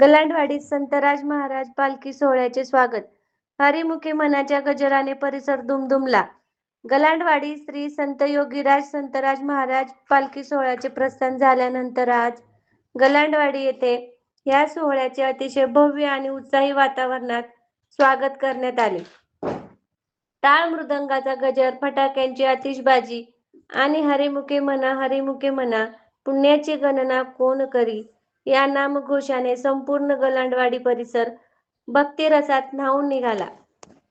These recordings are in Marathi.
गलांडवाडीत संतराज महाराज पालखी सोहळ्याचे स्वागत. हरिमुखे मनाच्या गजराने परिसर दुमदुमला. गलांडवाडी श्री संत योगीराज संतराज महाराज पालखी सोहळ्याचे प्रस्थान झाल्यानंतर आज गलांडवाडी येथे या सोहळ्याचे अतिशय भव्य आणि उत्साही वातावरणात स्वागत करण्यात आले. टाळ मृदंगाचा गजर, फटाक्यांची आतिषबाजी आणि हरिमुखे म्हणा पुण्याची गणना कोण करी या नामघोषाने संपूर्ण गलांडवाडी परिसर भक्तिरसात न्हाऊन निघाला.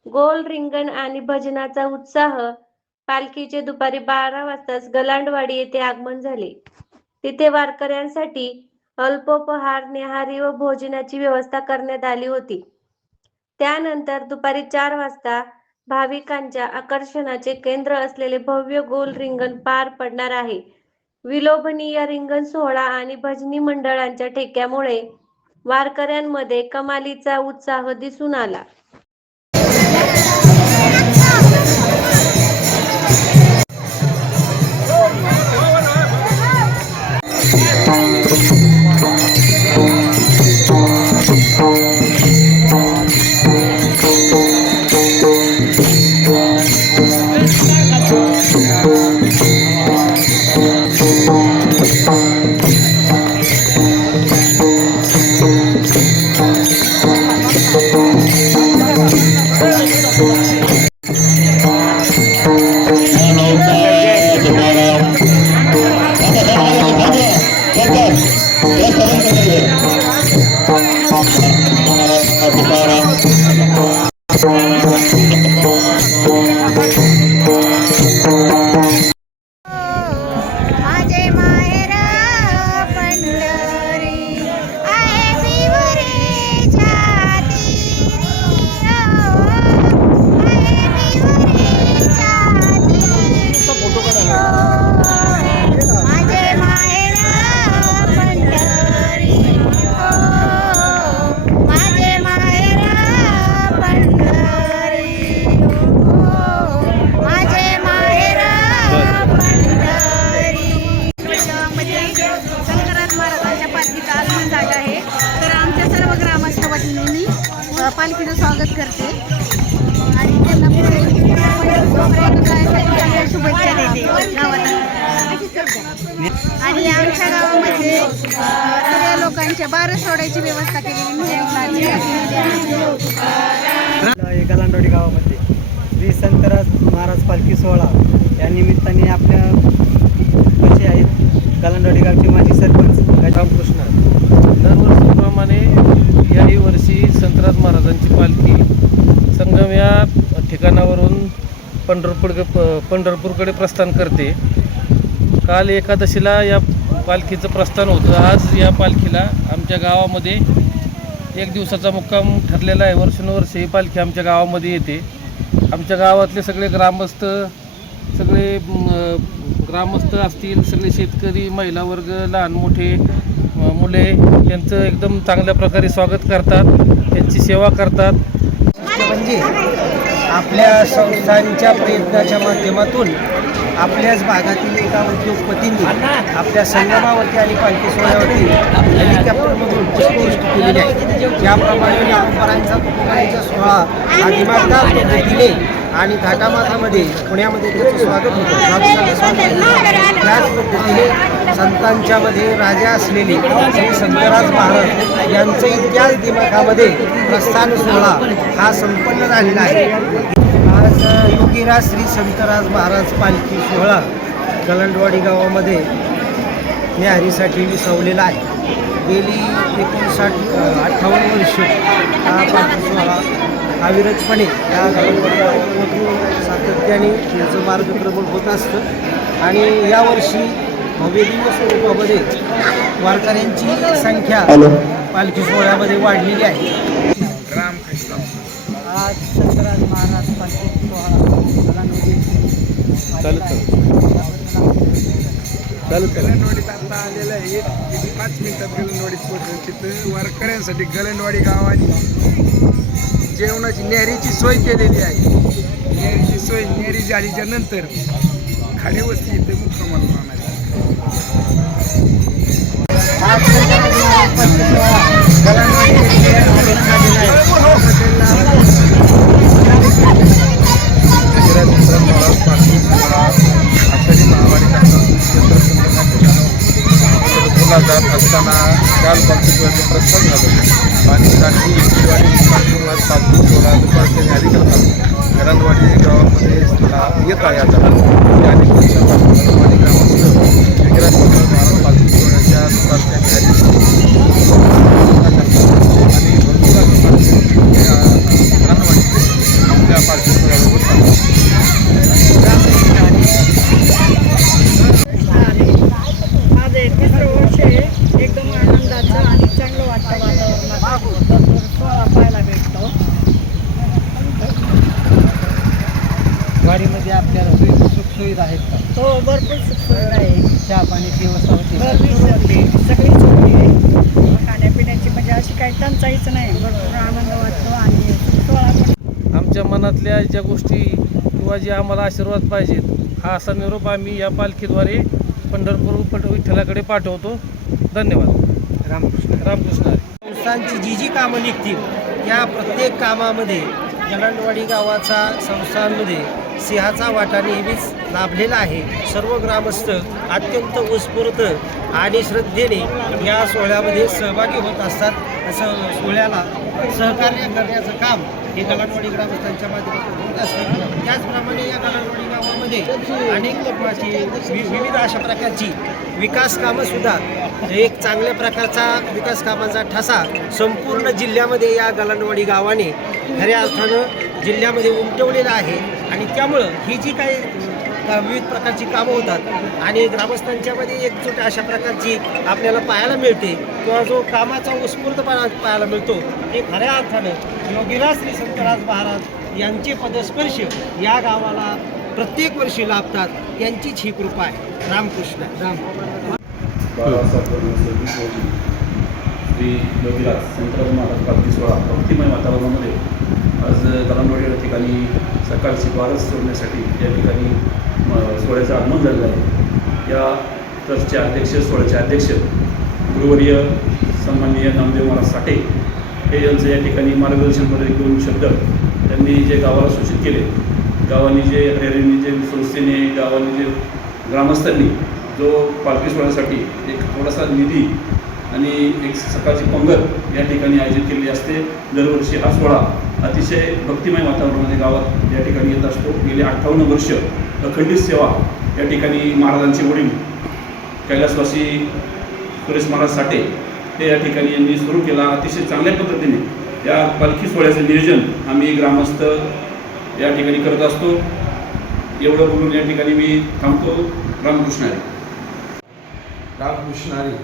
गोल रिंगण आणि भजनाचा उत्साह. पालखीचे दुपारी 12 वाजताच गलांडवाडी येथे आगमन झाले. तिथे वारकऱ्यांसाठी अल्पोपहार, न्याहारी व भोजनाची व्यवस्था करण्यात आली होती. त्यानंतर दुपारी 4 वाजता भाविकांच्या आकर्षणाचे केंद्र असलेले भव्य गोल रिंगण पार पडणार आहे. विलोभनीय रिंगण सोहळा आणि भजनी मंडळांच्या ठेक्यामुळे वारकऱ्यांमध्ये कमालीचा उत्साह दिसून आला. पालखीचं स्वागत करते आणि त्यांना शुभेच्छा देते गावात. आणि आमच्या गावामध्ये सगळ्या लोकांच्या बारस सोडायची व्यवस्था केलेली आहे. गलांडवाडी गावामध्ये श्री संतराज महाराज पालखी सोहळा या निमित्ताने आपल्या कसे आहेत गलांडवाडी गावचे माजी सरपंच रामकृष्ण. दरवर्षीप्रमाणे याही वर्षी संतराज महाराजांची पालखी संगम या ठिकाणावरून पंढरपूरकडे प्रस्थान करते. काल एकादशीला या पालखीचं प्रस्थान होतं. आज या पालखीला आमच्या गावामध्ये 1 दिवसाचा मुक्काम ठरलेला आहे. वर्षानुवर्षे ही पालखी आमच्या गावामध्ये येते. आमच्या गावातले सगळे ग्रामस्थ असतील, सगळे शेतकरी, महिला वर्ग, लहान मोठे, मुले यांचं एकदम चांगल्या प्रकारे स्वागत करतात, त्यांची सेवा करतात. म्हणजे आपल्या संस्थांच्या प्रयत्नाच्या माध्यमातून आपल्याच भागातील एका उद्योगपतींनी आपल्या संगमावरती आणि पालखी सोहळ्यावरती हेलिकॉप्टरमधून पुष्पवृष्टी केलेली आहे. ज्याप्रमाणे परंपरांचा तुकोबांचा सोहळा हा दिमागदार पद्धतीने आणि घाटामाथामध्ये पुण्यामध्ये त्याचं स्वागत होतं. त्याच पद्धतीने संतांच्यामध्ये राजा असलेले श्री संतराज महाराज यांचं इतिहास दिमागामध्ये प्रस्थान सोहळा हा संपन्न झालेला आहे. आज योगीराज श्री संतराज महाराज पालखी सोहळा गलांडवाडी गावामध्ये न्याहारीसाठी विसावलेला आहे. गेली 58 वर्ष हा पालखी सोहळा अविरतपणे या गलांडवाडी गावामधून सातत्याने याचं मार्गक्रमण होत असतं आणि यावर्षी भव्य दिवस स्वरूपामध्ये वारकऱ्यांची संख्या पालखी सोहळ्यामध्ये वाढलेली आहे. आज संतराज महाराज पालखी सोहळा गलांडवाडीत आता आलेलं आहे. 5 मिनिटात गलांडवाडीत पोहोचलं. तिथं वारकऱ्यांसाठी गलांडवाडी गावाने जेवणाची न्याहारीची सोय केलेली आहे. न्याहारीची सोय न्याहारी झालीच्या नंतर खाडेवस्ती इथे मुक्कामाला राहणार आहे. पंढरपूरला जात असताना काल पालखी सोहळ्याचं प्रस्थान झालं आणि काठी शिवाजी मुक्कामपूर पालखी सोहळा दुपारच्या न्यारी करतात गलांडवाडी गावामध्ये येत आहे आता अनेक दिवसापासून गलांडवाडी ग्रामस्थ विग्रह महाराज पालखी सोहळ्याच्या दुपारच्या न्यारी करतात आणि भरपूर गलांडवाडीचे आपल्या पालखी सोहळ्याबरोबर माझं 31 वर्ष आहे. एकदम आनंदाचं आणि चांगलं वाटतं वातावरणात सोहळा पाहायला भेटतो. वारीमध्ये आपल्याला सुखसुविधा आहेत का? हो, भरपूर सुखसुविधा आहे. चहा पाण्याची व्यवस्था होती का? भरपूर होते, सगळीच होते. खाण्यापिण्याची म्हणजे अशी काही टंचाईच नाही. भरपूर आनंद वाटतो आणि सोहळा पण आमच्या मनातल्या ज्या गोष्टी किंवा जे आम्हाला आशीर्वाद पाहिजेत हा असा निरोप आम्ही या पालखीद्वारे पंढरपूर विठ्ठलाकडे पाठवतो. धन्यवाद. रामकृष्ण. रामकृष्ण हरी. संस्थांची जी कामं निघतील त्या प्रत्येक कामामध्ये गलांडवाडी गावाचा संस्थांमध्ये सिंहाचा वाटा नेहमीच लाभलेला आहे. सर्व ग्रामस्थ अत्यंत उत्स्फूर्त आणि श्रद्धेने या सोहळ्यामध्ये सहभागी होत असतात. असं सोहळ्याला सहकार्य करण्याचं काम हे गलांडवाडी ग्रामस्थांच्या माध्यमातून होत असतं. त्याचप्रमाणे या गलांडवाडी गावामध्ये अनेक विविध अशा प्रकारची विकास कामंसुद्धा एक चांगल्या प्रकारचा विकास कामांचा ठसा संपूर्ण जिल्ह्यामध्ये या गलांडवाडी गावाने खऱ्या अर्थानं जिल्ह्यामध्ये उमटवलेला आहे. आणि त्यामुळं ही जी काही विविध प्रकारची कामं होतात आणि ग्रामस्थांच्यामध्ये एकजूट अशा प्रकारची आपल्याला पाहायला मिळते किंवा जो कामाचा उत्स्फूर्तपणा पाहायला मिळतो हे खऱ्या अर्थानं योगीराज श्री संतराज महाराज यांचे पदस्पर्श या गावाला प्रत्येक वर्षी लाभतात. त्यांचीच ही कृपा आहे. रामकृष्ण. श्री योगीराज संतराज महाराज पालखी सोहळा भक्तिमय वातावरणामध्ये आज गलांडवाडी या ठिकाणी सकाळची वारस सोडण्यासाठी या ठिकाणी सोहळ्याचं आगमन झालेलं आहे. या ट्रस्टचे अध्यक्ष सोहळ्याचे अध्यक्ष गुरुवर्य सन्माननीय नामदेव महाराज साठे हे यांचं या ठिकाणी मार्गदर्शनपर 2 शब्द त्यांनी जे गावाला सूचित केले, गावांनी जे हरिहरांनी जे संस्थेने गावांनी जे ग्रामस्थांनी जो पालखी सोहळ्यासाठी एक थोडासा निधी आणि एक सकाळची पंगत या ठिकाणी आयोजित केलेली असते. दरवर्षी हा सोहळा अतिशय भक्तिमय वातावरणामध्ये गावात या ठिकाणी येत असतो. गेली 58 वर्ष अखंडित सेवा या ठिकाणी महाराजांचे वडील कैलासवासी सुरेश महाराज साठे हे या ठिकाणी यांनी सुरू केला. अतिशय चांगल्या पद्धतीने या पालखी सोहळ्याचं नियोजन आम्ही ग्रामस्थ या ठिकाणी करत असतो. एवढं बोलून या ठिकाणी मी थांबतो. रामकृष्ण हरी. रामकृष्ण हरी.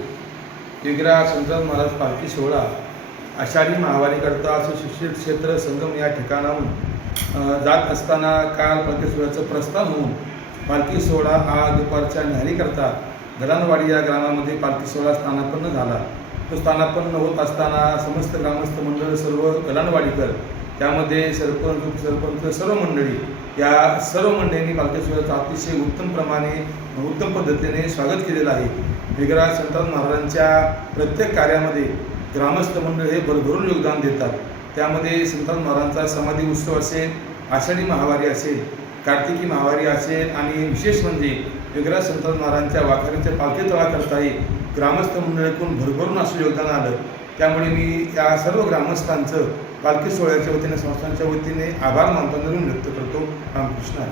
विग्रह संतराज महाराज पालखी सोहळा आषाढी महावारीकरता सुशिक्षित क्षेत्र संगम या ठिकाणाहून जात असताना काल पालखी सोहळ्याचं प्रस्थान होऊन पालखी सोहळा आज दुपारच्या न्याहारीकरता गलांडवाडी या ग्रामामध्ये पालखी सोहळा स्थानापन्न झाला. तो स्थानापन्न होत असताना समस्त ग्रामस्थ मंडळ सर्व गलांडवाडीकर त्यामध्ये सरपंच सर्व मंडळी या सर्व मंडळींनी पालखी सोहळ्याचं अतिशय उत्तम पद्धतीने स्वागत केलेलं आहे. विग्रह संतराज महाराजांच्या प्रत्येक कार्यामध्ये ग्रामस्थ मंडळ हे भरभरून योगदान देतात. त्यामध्ये संतराज महाराजांचा समाधी उत्सव असेल, आषाढी महावारी असेल, कार्तिकी महावारी असेल आणि विशेष म्हणजे विग्रह संतराज महाराजांच्या वाखारीच्या पालखी तळा करताही ग्रामस्थ मंडळाकडून भरभरून असं योगदान आलं. त्यामुळे मी या सर्व ग्रामस्थांचं पालखी सोहळ्याच्या वतीने संस्थांच्या वतीने आभार मानतो, व्यक्त करतो. रामकृष्ण.